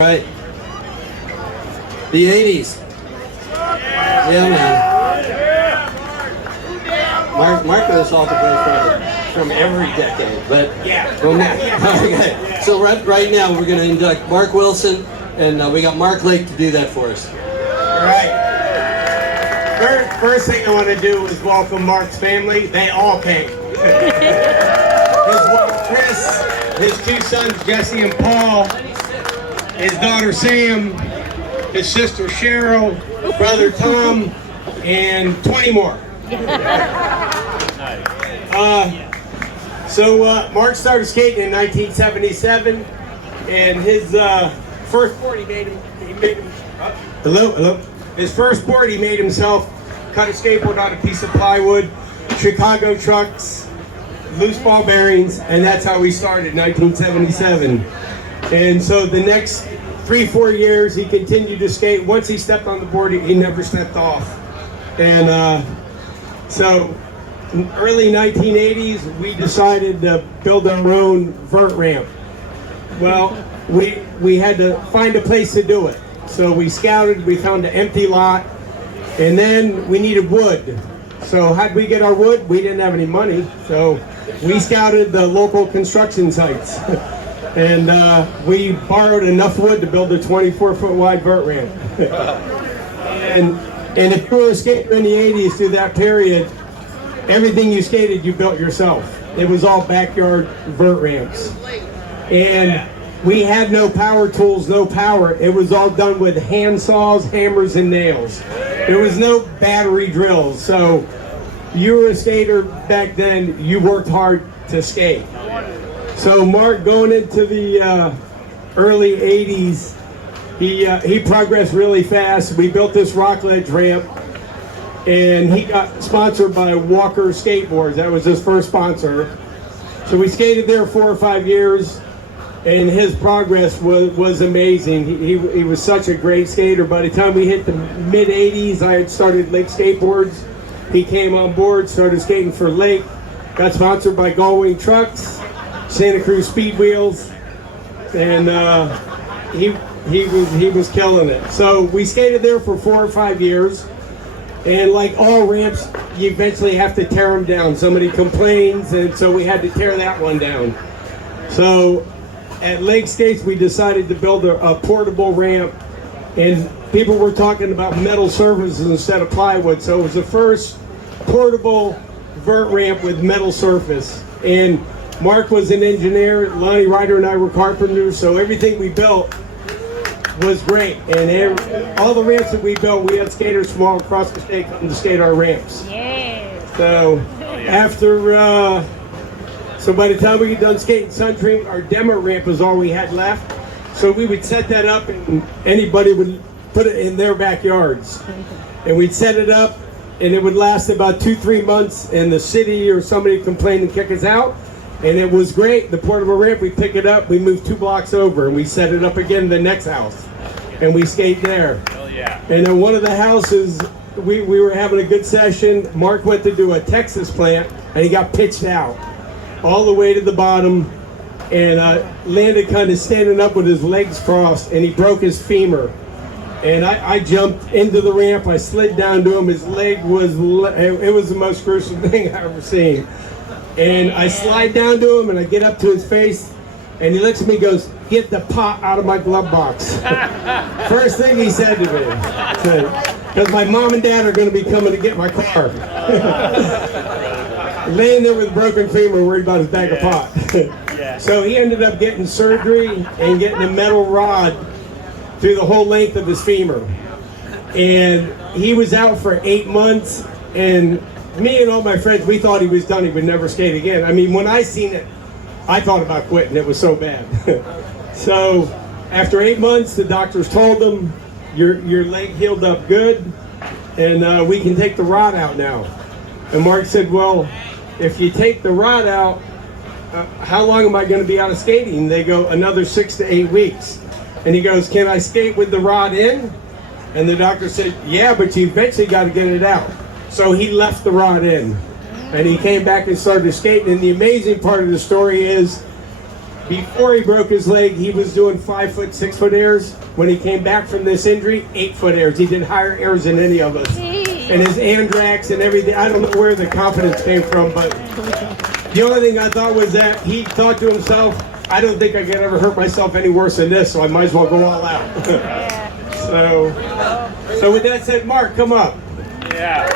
Right. The 80s. Yeah, man. Mark knows all the way from every decade, but okay. So right now we're going to induct Mark Wilson, and we got Mark Lake to do that for us. All right. First thing I want to do is welcome Mark's family. They all came. His wife Chris, his two sons Jesse and Paul, his daughter Sam, his sister Cheryl, brother Tom, and 20 more. Mark started skating in 1977, and his first board he made His first board he made himself, cut a skateboard on a piece of plywood, Chicago trucks, loose ball bearings, and that's how he started in 1977. And so the next 3-4 years he continued to skate. Once he stepped on the board, he never stepped off. And so in early 1980s, we decided to build our own vert ramp. Well, we had to find a place to do it. So we scouted, we found an empty lot, and then we needed wood. So how'd we get our wood? We didn't have any money, so we scouted the local construction sites. And we borrowed enough wood to build a 24-foot wide vert ramp. and if you were a skater in the 80s through that period, everything you skated, you built yourself. It was all backyard vert ramps. And we had no power tools, no power. It was all done with hand saws, hammers, and nails. There was no battery drills. So you were a skater back then, you worked hard to skate. So Mark, going into the early 80s, he progressed really fast. We built this rock ledge ramp, and he got sponsored by Walker Skateboards. That was his first sponsor. So we skated there 4 or 5 years, and his progress was amazing. He was such a great skater. By the time we hit the mid-80s, I had started Lake Skateboards. He came on board, started skating for Lake, got sponsored by Galway Trucks, Santa Cruz Speed Wheels, and he was killing it. So we skated there for 4 or 5 years, and like all ramps, you eventually have to tear them down. Somebody complains, and so we had to tear that one down. So at Lake Skates, we decided to build a portable ramp, and people were talking about metal surfaces instead of plywood. So it was the first portable vert ramp with metal surface. And Mark was an engineer, Lonnie Ryder and I were carpenters, so everything we built was great. And all the ramps that we built, we had skaters from all across the state coming to skate our ramps. Yeah. So so by the time we got done skating Sun Dream, our demo ramp was all we had left. So we would set that up, and anybody would put it in their backyards. And we'd set it up, and it would last about 2-3 months, and the city or somebody would complain and kick us out. And it was great. The portable ramp, we pick it up, we move 2 blocks over, and we set it up again in the next house. And we skate there. Hell yeah. And in one of the houses, we were having a good session. Mark went to do a Texas plant, and he got pitched out all the way to the bottom, and landed kind of standing up with his legs crossed, and he broke his femur. And I jumped into the ramp, I slid down to him, his leg it was the most gruesome thing I've ever seen. And I slide down to him, and I get up to his face, and he looks at me and goes, "Get the pot out of my glove box." First thing he said to me, because my mom and dad are going to be coming to get my car. Laying there with a broken femur, worried about his bag of pot. So he ended up getting surgery and getting a metal rod through the whole length of his femur. And he was out for 8 months, and me and all my friends, we thought he was done. He would never skate again. I mean, when I seen it, I thought about quitting. It was so bad. So after 8 months, the doctors told him, your leg healed up good, and we can take the rod out now. And Mark said, well, if you take the rod out, how long am I going to be out of skating? They go, another 6 to 8 weeks. And he goes, can I skate with the rod in? And the doctor said, yeah, but you eventually got to get it out. So he left the rod in, and he came back and started skating. And the amazing part of the story is Before he broke his leg, he was doing 5 foot, 6 foot airs. When he came back from this injury, 8 foot airs. He did higher airs than any of us. And his Andrax and everything, I don't know where the confidence came from, but the only thing I thought was that he thought to himself, I don't think I can ever hurt myself any worse than this, so I might as well go all out. So with that said, Mark, come up. Yeah.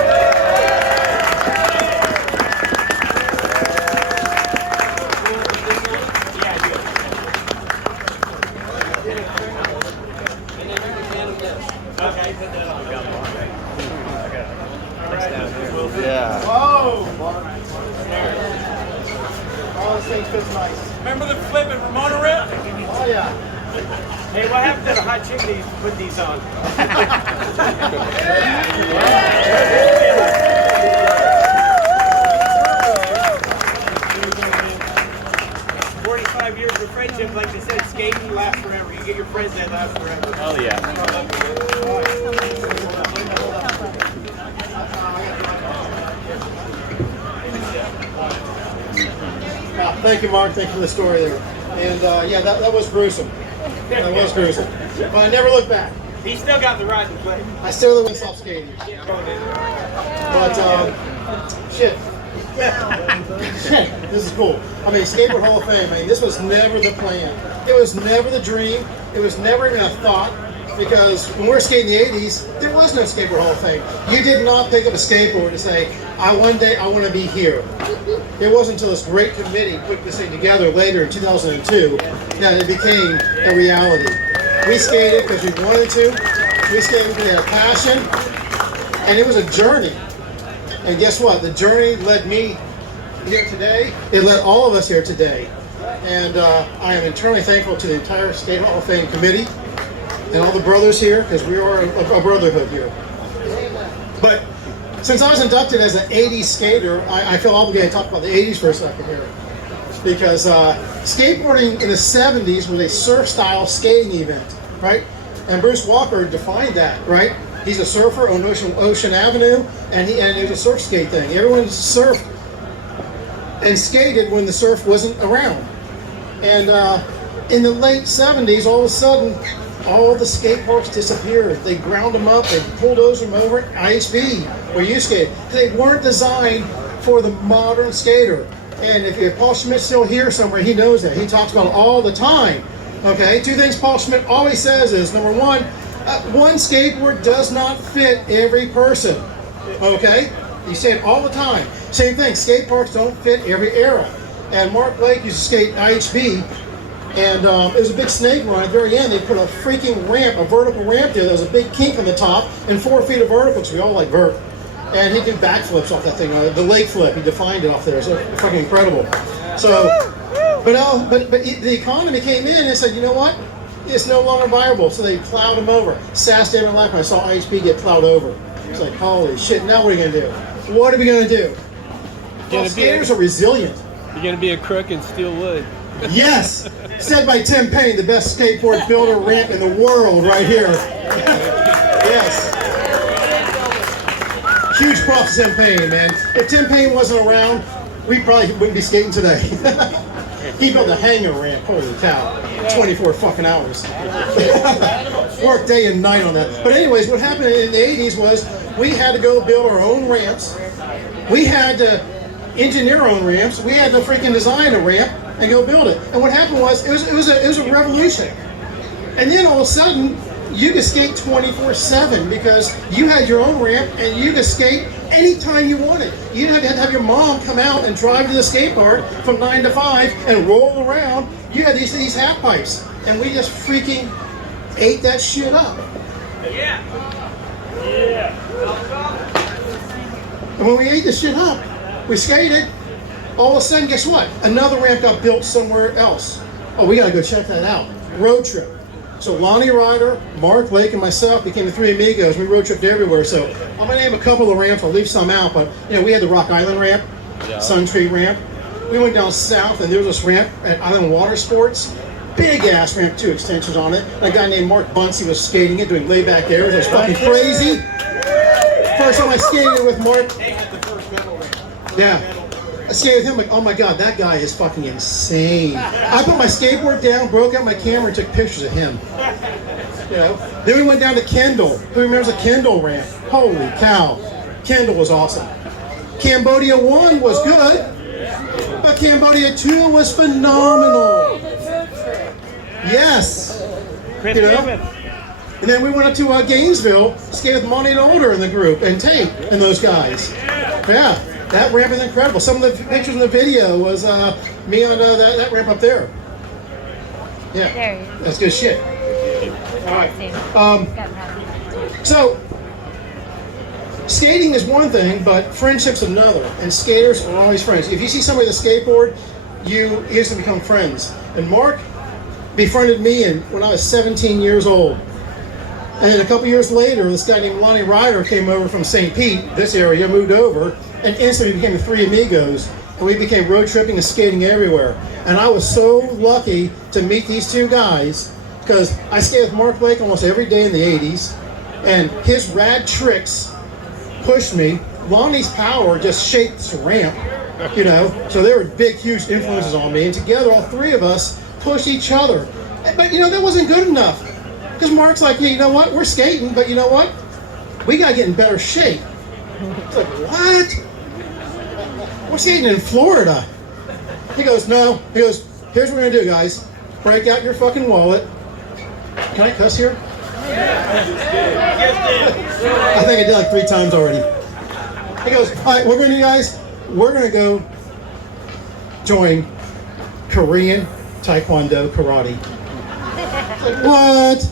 Yeah. Oh, all those things fits nice. Remember the flipping monorail? Oh yeah. Hey, what happened to the hot chicken that used to put these on? 45 years of friendship, like they said, skating lasts forever. You get your friends that last forever. Oh yeah. Thank you, Mark. Thank you for the story there. And yeah, that was gruesome. That was gruesome. But I never looked back. He still got the right to play. I still live in soft skating. But shit. Shit, this is cool. I mean, Skateboard Hall of Fame, I mean, this was never the plan. It was never the dream. It was never even a thought. Because when we were skating in the 80s, there was no Skateboard Hall of Fame. You did not pick up a skateboard and say, one day I want to be here. It wasn't until this great committee put this thing together later in 2002 that it became a reality. We skated because we wanted to. We skated because we had a passion. And it was a journey. And guess what? The journey led me here today. It led all of us here today. And I am eternally thankful to the entire Skate Hall of Fame committee and all the brothers here, because we are a brotherhood here. But since I was inducted as an 80s skater, I feel obligated to talk about the 80s for a second here. Because skateboarding in the 70s was a surf-style skating event, right? And Bruce Walker defined that, right? He's a surfer on Ocean Avenue, and it was a surf skate thing. Everyone surfed and skated when the surf wasn't around. And in the late 70s, all of a sudden, all the skate parks disappeared. They ground them up, they bulldozed them over at IHB, where you skate. They weren't designed for the modern skater. And if Paul Schmidt's still here somewhere, he knows that. He talks about it all the time. Okay, 2 things Paul Schmidt always says is, number one skateboard does not fit every person. Okay? He said it all the time. Same thing, skate parks don't fit every era. And Mark Blake used to skate IHB, and it was a big snake run. At the very end, they put a freaking ramp, a vertical ramp there. There was a big kink on the top and 4 feet of vertical, because we all like vert. And he did backflips off that thing, the lake flip. He defined it off there. It's fucking incredible. So, but the economy came in and said, you know what? It's no longer viable. So they plowed him over. Sass day of my life when I saw IHB get plowed over. It's like, holy shit, now what are you going to do? What are we going to do? Well, skaters are resilient. You're gonna be a crook and steal wood. Yes! Said by Tim Payne, the best skateboard builder ramp in the world, right here. Yes. Huge props to Tim Payne, man. If Tim Payne wasn't around, we probably wouldn't be skating today. He built a hanger ramp, holy cow. 24 fucking hours. Worked day and night on that. But anyways, what happened in the 80s was we had to go build our own ramps. We had to engineer our own ramps. We had to freaking design a ramp and go build it. And what happened was, it was a revolution. And then all of a sudden, you could skate 24/7 because you had your own ramp and you could skate anytime you wanted. You didn't have to have your mom come out and drive to the skate park from 9 to 5 and roll around. You had these half pipes, and we just freaking ate that shit up. Yeah. Yeah. And when we ate the shit up, we skated. All of a sudden, guess what? Another ramp got built somewhere else. Oh, we gotta go check that out. Road trip. So Lonnie Ryder, Mark Blake, and myself became the 3 amigos. We road tripped everywhere. So I'm gonna name a couple of ramps. I'll leave some out, but we had the Rock Island ramp, Sun Tree ramp. We went down south, and there was this ramp at Island Water Sports. Big ass ramp, 2 extensions on it. And a guy named Mark Bunsey was skating it, doing layback airs. It was fucking crazy. First time I skated with Mark. They had the first metal ramp. Yeah. skated with him, like, oh my God, that guy is fucking insane. I put my skateboard down, broke out my camera, and took pictures of him. You know. Then we went down to Kendall. Who remembers the Kendall ramp? Holy cow. Kendall was awesome. Cambodia 1 was good, but Cambodia 2 was phenomenal. Yes. You know? And then we went up to Gainesville, skated with Monty and Older in the group, and Tate and those guys. Yeah, that ramp is incredible. Some of the pictures in the video was me on that ramp up there. Yeah, that's good shit. All right. So, skating is one thing, but friendship's another. And skaters are always friends. If you see somebody with a skateboard, you instantly become friends. And Mark befriended me when I was 17 years old. And then a couple years later, this guy named Lonnie Ryder came over from St. Pete, this area, moved over, and instantly became the Three Amigos. And we became road tripping and skating everywhere. And I was so lucky to meet these two guys because I skated with Mark Lake almost every day in the 80s. And his rad tricks pushed me. Lonnie's power just shaped this ramp, you know. So they were big, huge influences on me. And together, all three of us pushed each other. But, you know, that wasn't good enough. Because Mark's like, yeah, you know what? We're skating, but you know what? We got to get in better shape. It's like, what? We're skating in Florida. He goes, no. He goes, here's what we're going to do, guys. Break out your fucking wallet. Can I cuss here? I think I did like 3 times already. He goes, all right, we're going to do, guys, we're going to go join Korean Taekwondo Karate. Like, what?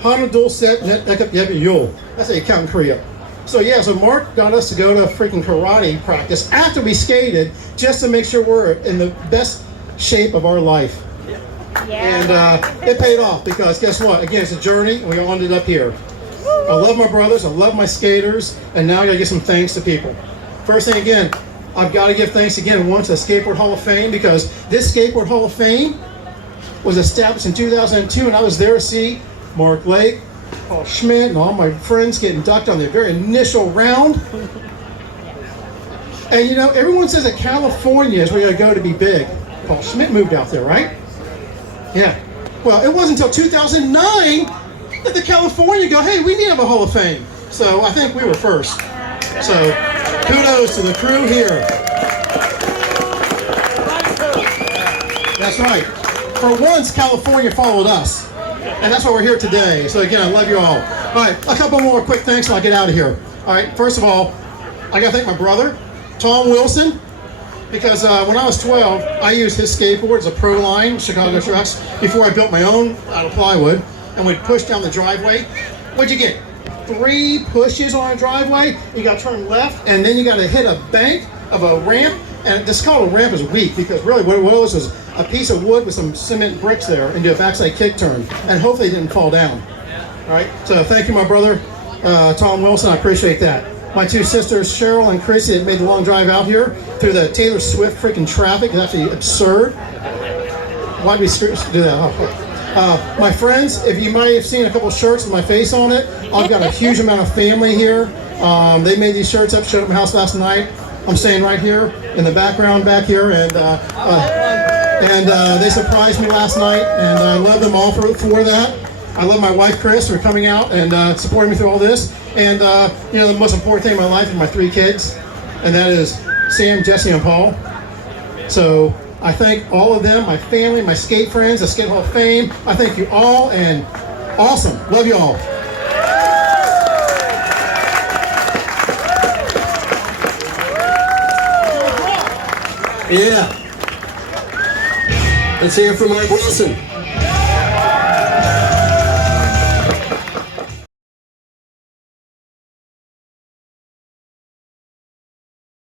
Hana Dul Set Yul. That's how you count in Korea. So yeah, so Mark got us to go to freaking karate practice after we skated just to make sure we're in the best shape of our life. And it paid off because guess what? Again, it's a journey and we all ended up here. I love my brothers, I love my skaters, and now I gotta give some thanks to people. First thing again, I've got to give thanks again once to the Skateboard Hall of Fame because this Skateboard Hall of Fame was established in 2002 and I was there to see Mark Lake, Paul Schmidt, and all my friends get inducted on their very initial round. And you know, everyone says that California is where you gotta go to be big. Paul Schmidt moved out there, right? Yeah. Well, it wasn't until 2009 that the California go, hey, we need to have a Hall of Fame. So I think we were first. So kudos to the crew here. That's right. For once, California followed us. And that's why we're here today. So again, I love you all. All right, a couple more quick thanks and I'll get out of here. All right, first of all, I gotta thank my brother, Tom Wilson, because when I was 12, I used his skateboard as a pro line, Chicago trucks, before I built my own out of plywood, and we'd push down the driveway. What'd you get? 3 pushes on a driveway, you gotta turn left, and then you gotta hit a bank of a ramp, and this called a ramp is weak, because really what it was a piece of wood with some cement bricks there, and do a backside kick turn, and hopefully it didn't fall down. All right, so thank you, my brother, Tom Wilson, I appreciate that. My 2 sisters, Cheryl and Chrissy, that made the long drive out here through the Taylor Swift freaking traffic. It's actually absurd. Why'd we do that? Oh, my friends, if you might have seen a couple shirts with my face on it, I've got a huge amount of family here. They made these shirts up, showed up at my house last night. I'm staying right here in the background back here, and they surprised me last night, and I love them all for that. I love my wife, Chris, for coming out and supporting me through all this. And, you know, the most important thing in my life is my 3 kids, and that is Sam, Jesse, and Paul. So I thank all of them, my family, my skate friends, the Skate Hall of Fame. I thank you all, and awesome. Love you all. Yeah. Let's hear it from Mark Wilson.